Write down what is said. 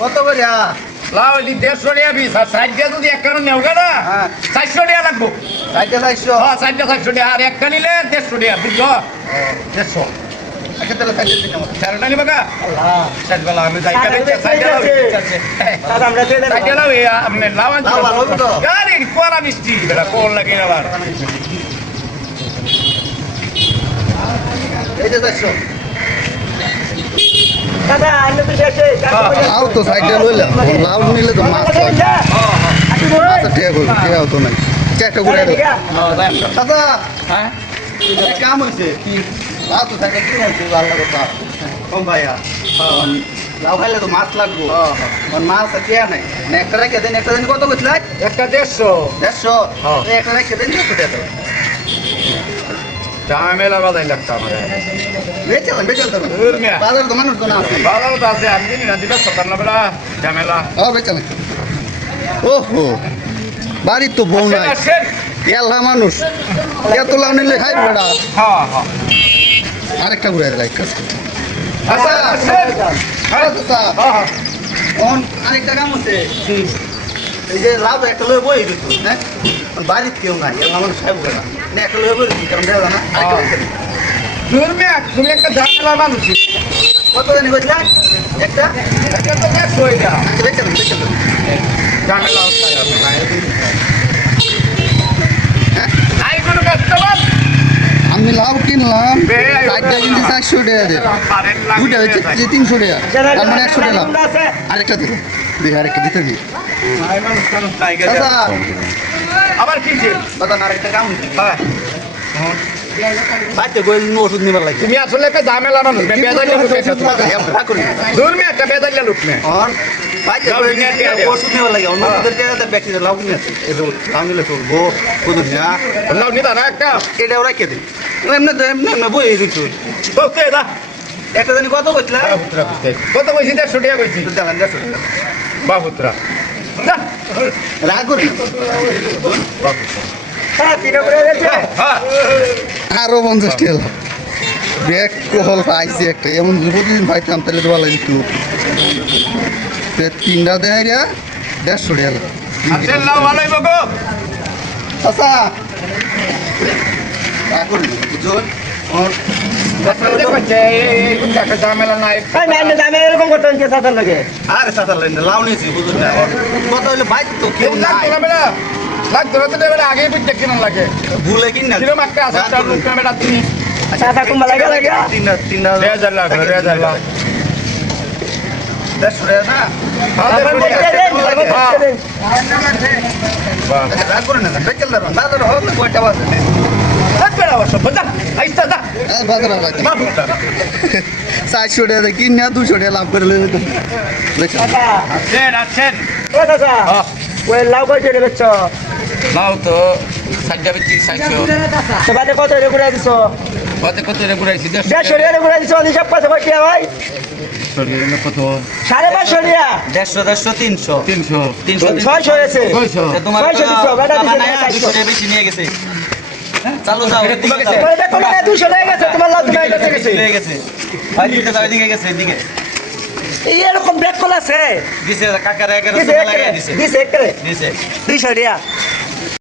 কত করে লাউ 150 টাকা পিস আর সাইডটা যদি একটা নেও না 400 টাকা লাগবে সাইডটা 400 হ্যাঁ সাইডটা 400 টাকা আর একটা নিলে 150 টাকা বুঝছো 150 আচ্ছা তাহলে সাইডটা দিন চারটা নিবা কা আল্লাহ সাইডবেলা আমি যাইকা বেচা সাইডটা লাউ দাদা আমরা দিয়ে দেব সাইডটা লাউ আপনি লাউ আনতে ভালো তো গাড়ি কোলা মিষ্টি বেটা কোল লাগে না আবার এই যে 400 দাদা আনতে দিয়েছে লাউ তো সাইডে লইলাম লাউ নিলে তো মাছ আচ্ছা ঠিক আছে ঠিক আছে না চেষ্টা করে দাদা হ্যাঁ কাম হইছে কি লাউ তো সাইডে কি হইছে ভালো কথা কম ভাইয়া লাউ খাইলে তো মাছ লাগবো মাছ আর কে নাই একটা রেখে দেন একটা দিন কত কইছিল একটা 150 একটা রেখে দেন কত টাকা ঝামেলা বাজাই লাগতো আমার বেচেন তো বাজার তো মানুষ তো না আছে বাজার তো আছে আমি জানি না দিবা সকাল না বেলা ঝামেলা বেচেন ওহো বাড়ির তো বউ নাই এলা মানুষ এত লাউ নিলে খাই বেড়া আরেকটা ঘুরে দেয় কাজ আরেকটা কাম আছে এই যে লাভ একটা লয়ে বই দিত হ্যাঁ বাড়িতে কেউ নাই আমার সাহেব না একটা লয়ে বই দিত কারণ দেওয়া না তুমি একটা ঝামেলা মানুষ কত জানি বলছিলাম একটা তো গ্যাস হয়ে যা বেচে ঝামেলা কোনো কাস্টমার আমি লাউ কিনলাম চারটা কিনতে 400 টাকা দিয়ে দুইটা হচ্ছে 300 টাকা তার মানে 100 টাকা লাভ আরেকটা দিল দেখি আরেকটা দিতে দিই আবার কি দাদা আরেকটা কাম হ্যাঁ বাচ্চা গোল ওষুধ নিবার লাগে তুমি আসলে একটা ঝামেলা মানুষ বেদাইলা লোক দূর মে একটা বেদাইলা লোক মে আর বাচ্চা গোল ওষুধ নিবার লাগে অন্যদের কে ব্যাকটেরিয়া লাউ কিনে আছে এই লাউ নিলে তো গো কোন না লাউ নিতা না একটা এটা ওরা কে দেয় এমনি বই দিচ্ছ ওকে দা একটা জানি কত কইছিলা কত কইছি 150 টাকা কইছি দেখেন 150 টাকা বাহুত্রা রাগ করি আরো 50 টাকা ব্যাগ কল পাইছি একটা এমন প্রতিদিন পাইতাম তাহলে তো ভালো দিত তিনটা দেয় 150 টাকা আচ্ছা রাগ করি বুঝুন ঝামেলা নাই এরকম করতে লাগে আরে সাঁতার লাগে লাউ নিয়েছি বুঝুন না কত হইলে বাইক তো কেউ নাই লাগতো না তো আগে বুঝতে কেমন লাগে ভুলে কিন না কিরকম একটা আছে চার লোক ক্যামেরা তুমি আচ্ছা আচ্ছা কোন লাগে লাগে 3000 লাখ 3000 লাখ 10 টাকা না বাহ রাগ করে না বেচল দাও দাদা হবে কয়টা বাজে লাগবে না বসো বাজা আইস্তা দা বাজার আলাদা 400 টাকা কিন না 200 টাকা লাভ করে লইতে দেখছেন আছেন ও দাদা ওই লাউ কই চলে বেচছ লাউ তো সাইডটা বেচি 400 তো বাদে কত রে ঘুরাই দিছো বাদে কত রে ঘুরাইছি 150 রে ঘুরাই দিছো হিসাব কত কই ভাই কত 550 টাকা 150 300 600 হয়েছে তোমার 600 দিছো বেটা দিছো 200 বেশি নিয়ে গেছে চালু যাও দেখো না 200 হয়ে গেছে তোমার লাভ নাই গেছে হয়ে গেছে ভাই দিকে যাও এদিকে গেছে এদিকে এই এরকম ব্রেক কল আছে দিছে কাকারে একেবারে লাগিয়ে দিছে দিছে একরে দিছে 200 টাকা